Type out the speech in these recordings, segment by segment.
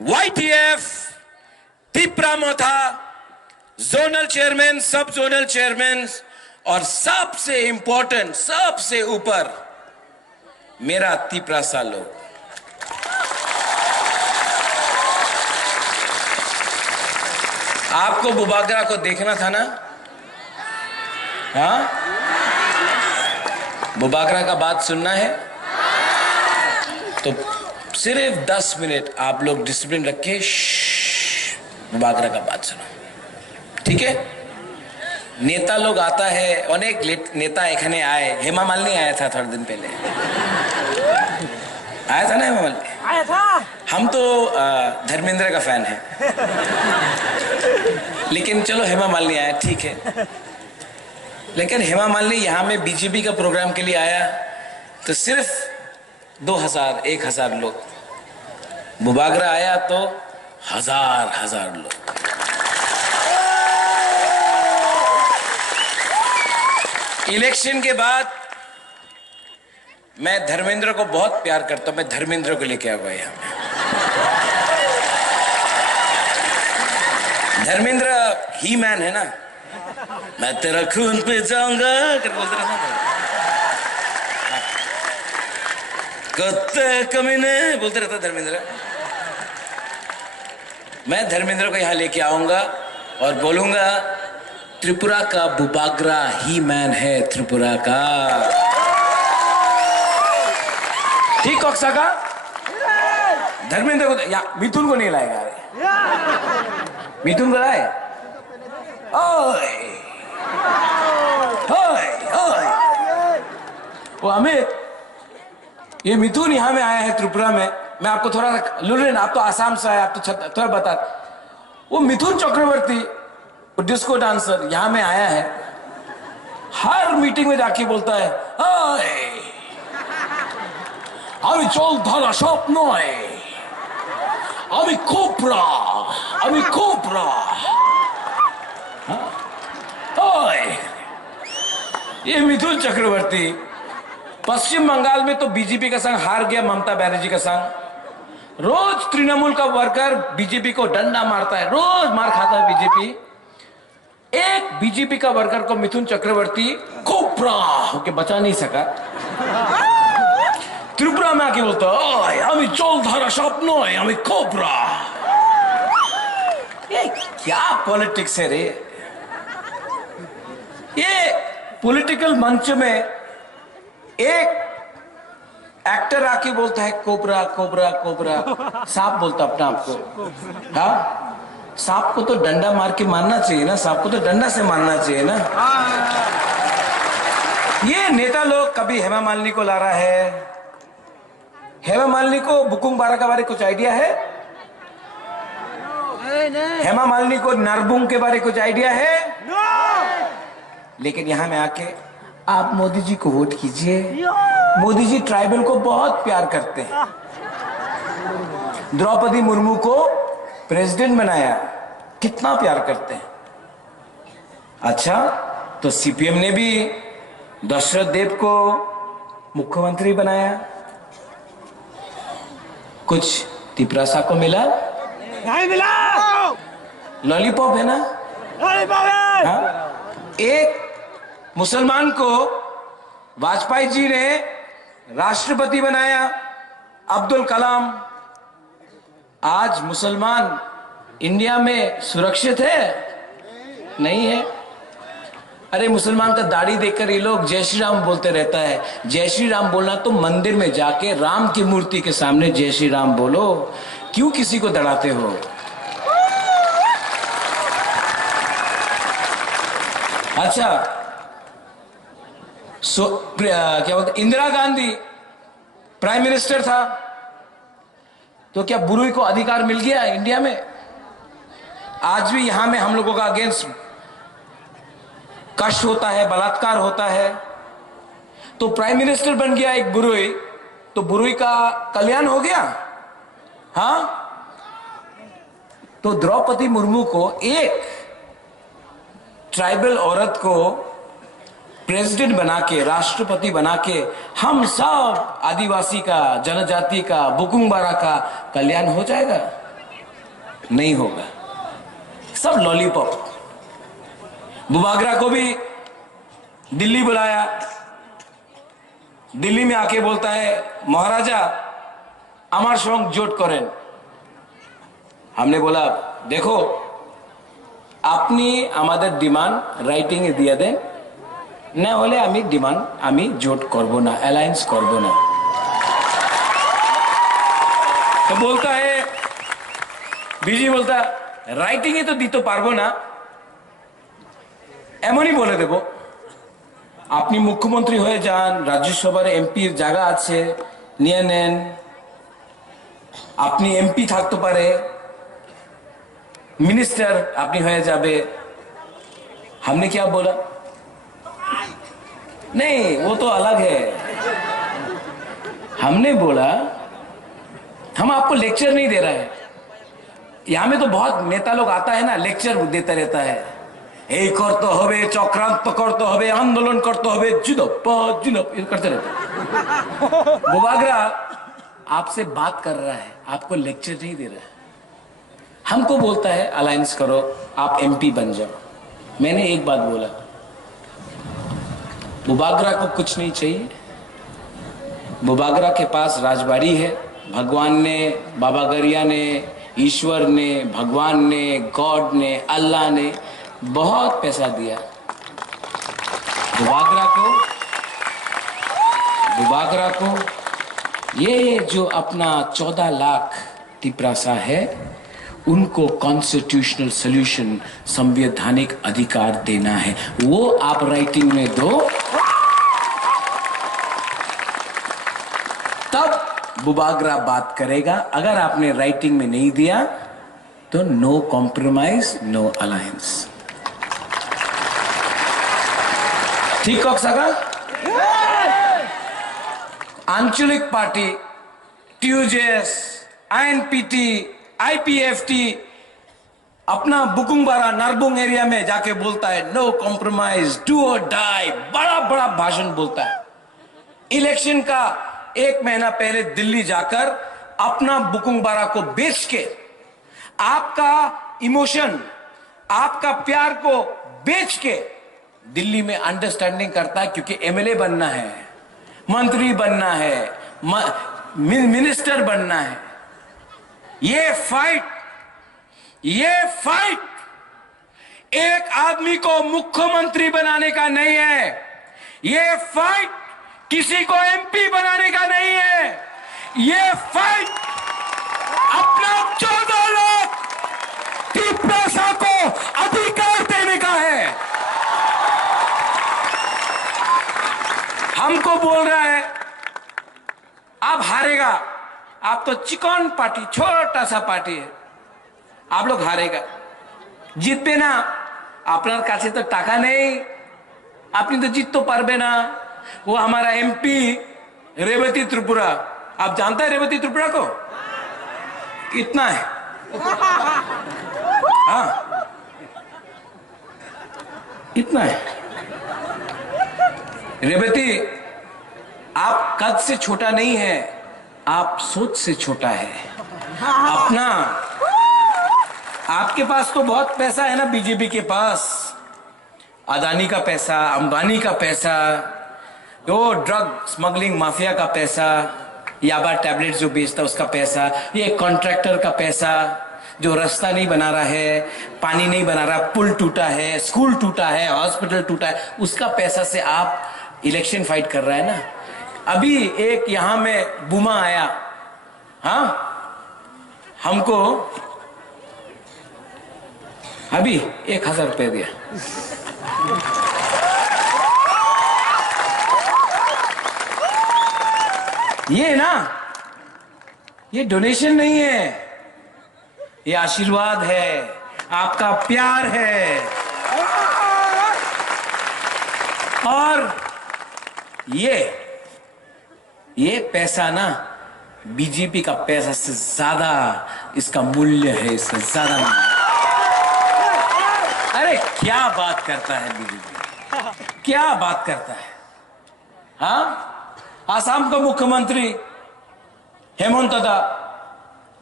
YTF, Tripura मोथा, zonal chairman, सब zonal chairman और सबसे इंपॉर्टेंट, सबसे ऊपर मेरा त्रिपुरा सा लोग। आपको बुबागरा को देखना था ना? हाँ, बुबागरा का बात सुनना है तो सिर्फ 10 मिनट आप लोग डिसिप्लिन रख के बुबागरा का बात सुनो, ठीक है? नेता लोग आता है, अनेक नेता एखने आए। हेमा मालिनी आया था थोड़े दिन पहले, आया था ना हेमा मालिनी? आया था। हम तो धर्मेंद्र का फैन है, लेकिन चलो हेमा मालिनी आया, ठीक है। लेकिन हेमा मालिनी यहाँ में बीजेपी का प्रोग्राम के लिए आया तो सिर्फ 2000 1000 लोग, बुबागरा आया तो हजार लोग। इलेक्शन के बाद मैं धर्मेंद्र को बहुत प्यार करता हूं, मैं धर्मेंद्र को लेके आया यहाँ में। धर्मेंद्र ही मैन है ना, मैं तेरा खून पे जाऊंगा कर बोलते रहता था, कुत्ते कमीने बोलते रहता धर्मेंद्र। मैं धर्मेंद्र को यहां लेके आऊंगा और बोलूंगा त्रिपुरा का बुबागरा ही मैन है, त्रिपुरा का। ठीक कॉक्सा का धर्मेंद्र को या मिथुन को नहीं लाएगा? मिथुन को लाए? ओए ओए ओए, वो अमित, ये मिथुन यहाँ में आया है त्रिपुरा में। मैं आपको थोड़ा लुलेन, आप तो आसाम से आए, आप तो थोड़ा बता। वो मिथुन चक्रवर्ती, वो डिस्को डांसर यहाँ में आया है, हर मीटिंग में जाके बोलता है আমি চল ধরা স্বপ্ন আমি কোবরা আমি কোবरा। ये मिथुन चक्रवर्ती पश्चिम बंगाल में तो बीजेपी का संग हार गया, ममता बनर्जी का संग। रोज तृणमूल का वर्कर बीजेपी को डंडा मारता है, रोज मार खाता है बीजेपी। एक बीजेपी का वर्कर को मिथुन चक्रवर्ती कोबरा होके बचा नहीं सका। त्रिपुरा में आके बोलता है हमें चोल धारा स्वप्न है, हमें कोबरा। ये क्या पॉलिटिक्स है रे? ये पॉलिटिकल मंच में एक एक्टर आके बोलता है कोबरा कोबरा कोबरा, सांप बोलता अपना आपको। हाँ, सांप को तो डंडा मार के मारना चाहिए ना, सांप को तो डंडा से मारना चाहिए ना। ये नेता लोग कभी हेमा मालिनी को ला रहा है। हेमा मालिनी को बुकुंग बारा के बारे कुछ आइडिया है? हेमा मालिनी को नरबुंग के बारे कुछ आइडिया है? लेकिन यहां में आके आप मोदी जी को वोट कीजिए। मोदी जी ट्राइबल को बहुत प्यार करते हैं। द्रौपदी मुर्मू को प्रेसिडेंट बनाया, कितना प्यार करते हैं। अच्छा, तो सीपीएम ने भी दशरथ देव को मुख्यमंत्री बनाया। कुछ त्रिपुरा को मिला? नहीं मिला। लॉलीपॉप है ना? लॉलीपॉप है। हाँ? एक मुसलमान को वाजपेयी जी ने राष्ट्रपति बनाया, अब्दुल कलाम। आज मुसलमान इंडिया में सुरक्षित है? नहीं है। अरे मुसलमान का दाढ़ी देखकर ये लोग जय श्री राम बोलते रहता है। जय श्री राम बोलना तो मंदिर में जाके राम की मूर्ति के सामने जय श्री राम बोलो, क्यों किसी को दड़ाते हो? अच्छा, क्या बोलते, इंदिरा गांधी प्राइम मिनिस्टर था तो क्या बुरुई को अधिकार मिल गया इंडिया में? आज भी यहां में हम लोगों का अगेंस्ट कष्ट होता है, बलात्कार होता है। तो प्राइम मिनिस्टर बन गया एक बुरुई, तो बुरुई का कल्याण हो गया। हाँ, तो द्रौपदी मुर्मू को, एक ट्राइबल औरत को प्रेसिडेंट बना के, राष्ट्रपति बना के हम सब आदिवासी का, जनजाति का, बुकुंग बारा का कल्याण हो जाएगा। नहीं होगा, सब लॉलीपॉप। बुबागरा को भी दिल्ली बुलाया, दिल्ली में आके बोलता है महाराजा আমার সঙ্গে জোট করেন। हमने बोला देखो আপনি আমাদের ডিমান্ড রাইটিং এ দিয়ে দেন, না হলে আমি জোট করব না, অ্যালায়েন্স করব না। तो बोलता है বিজি बोलता রাইটিং এ তো দিতে পারবো না, এমনই বলে দেব আপনি মুখ্যমন্ত্রী হয়ে যান, রাজ্যসভার এমপির জায়গা আছে নিয়ে নেন, আপনি এমপি থাকতে পারে, मिनिस्टर अपनी हो जाबे। हमने क्या बोला, नहीं वो तो अलग है। हमने बोला हम आपको लेक्चर नहीं दे रहे हैं, यहां में तो बहुत नेता लोग आता है ना, लेक्चर देता रहता है, এই করতে হবে, চক্রান্ত করতে হবে, आंदोलन करते হবে, जुदो करते रहता है। बुबागरा आपसे बात कर रहा है, आपको लेक्चर नहीं दे रहा है। हमको बोलता है अलायंस करो, आप एमपी बन जाओ। मैंने एक बात बोला, बुबागरा को कुछ नहीं चाहिए, बुबागरा के पास राजबाड़ी है, भगवान ने, बाबा गरिया ने, ईश्वर ने, भगवान ने, गॉड ने, अल्लाह ने बहुत पैसा दिया बुबागरा को। ये जो अपना 14 लाख तिपरासा है, उनको कॉन्स्टिट्यूशनल सॉल्यूशन, संवैधानिक अधिकार देना है, वो आप राइटिंग में दो, तब बुबागरा बात करेगा। अगर आपने राइटिंग में नहीं दिया तो नो कॉम्प्रोमाइज, नो अलायंस। ठीक हो सका? आंचलिक पार्टी, ट्यूजेस, आईएनपीटी, आईपीएफटी अपना बुकुंगबारा नरबुंग एरिया में जाके बोलता है नो कॉम्प्रोमाइज, डू और डाई, बड़ा बड़ा भाषण बोलता है। इलेक्शन का 1 महीना पहले दिल्ली जाकर अपना बुकुंगबारा को बेच के, आपका इमोशन, आपका प्यार को बेच के दिल्ली में अंडरस्टैंडिंग करता है, क्योंकि एमएलए बनना है, मंत्री बनना है, मिनिस्टर बनना है। ये फाइट एक आदमी को मुख्यमंत्री बनाने का नहीं है, ये फाइट किसी को एमपी बनाने का नहीं है, ये फाइट अपना 14 लाख तिपरासा को अधिकार देने का है। हमको बोल रहा है आप हारेगा, आप तो चिकन पार्टी, छोटा सा पार्टी है, आप लोग हारेगा, জিতবে না, আপনার কাছে তো টাকা নেই, আপনি तो जीत तो पारबे ना। वो हमारा एमपी रेवती त्रिपुरा, आप जानते हैं रेवती त्रिपुरा को कितना है? हाँ, इतना है। रेवती आप कद से छोटा नहीं है, आप सोच से छोटा है। अपना आपके पास तो बहुत पैसा है ना, बीजेपी के पास अदानी का पैसा, अंबानी का पैसा, वो ड्रग स्मगलिंग माफिया का पैसा, याबा टैबलेट जो बेचता उसका पैसा, ये कॉन्ट्रैक्टर का पैसा जो रास्ता नहीं बना रहा है, पानी नहीं बना रहा, पुल टूटा है, स्कूल टूटा है, हॉस्पिटल टूटा है, उसका पैसा से आप इलेक्शन फाइट कर रहा है ना। अभी एक यहां में बुमा आया, हाँ, हमको अभी 1000 रुपये दिया। ये ना, ये डोनेशन नहीं है, ये आशीर्वाद है, आपका प्यार है। और ये पैसा ना बीजेपी का पैसा से ज्यादा इसका मूल्य है, इसका ज्यादा मूल्य। अरे क्या बात करता है बीजेपी, क्या बात करता है। हाँ, आसाम का मुख्यमंत्री हेमंत दा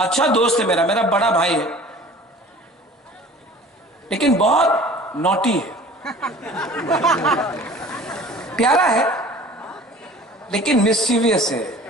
अच्छा दोस्त है मेरा बड़ा भाई है, लेकिन बहुत नॉटी है। प्यारा है लेकिन मिस्चीवियस है।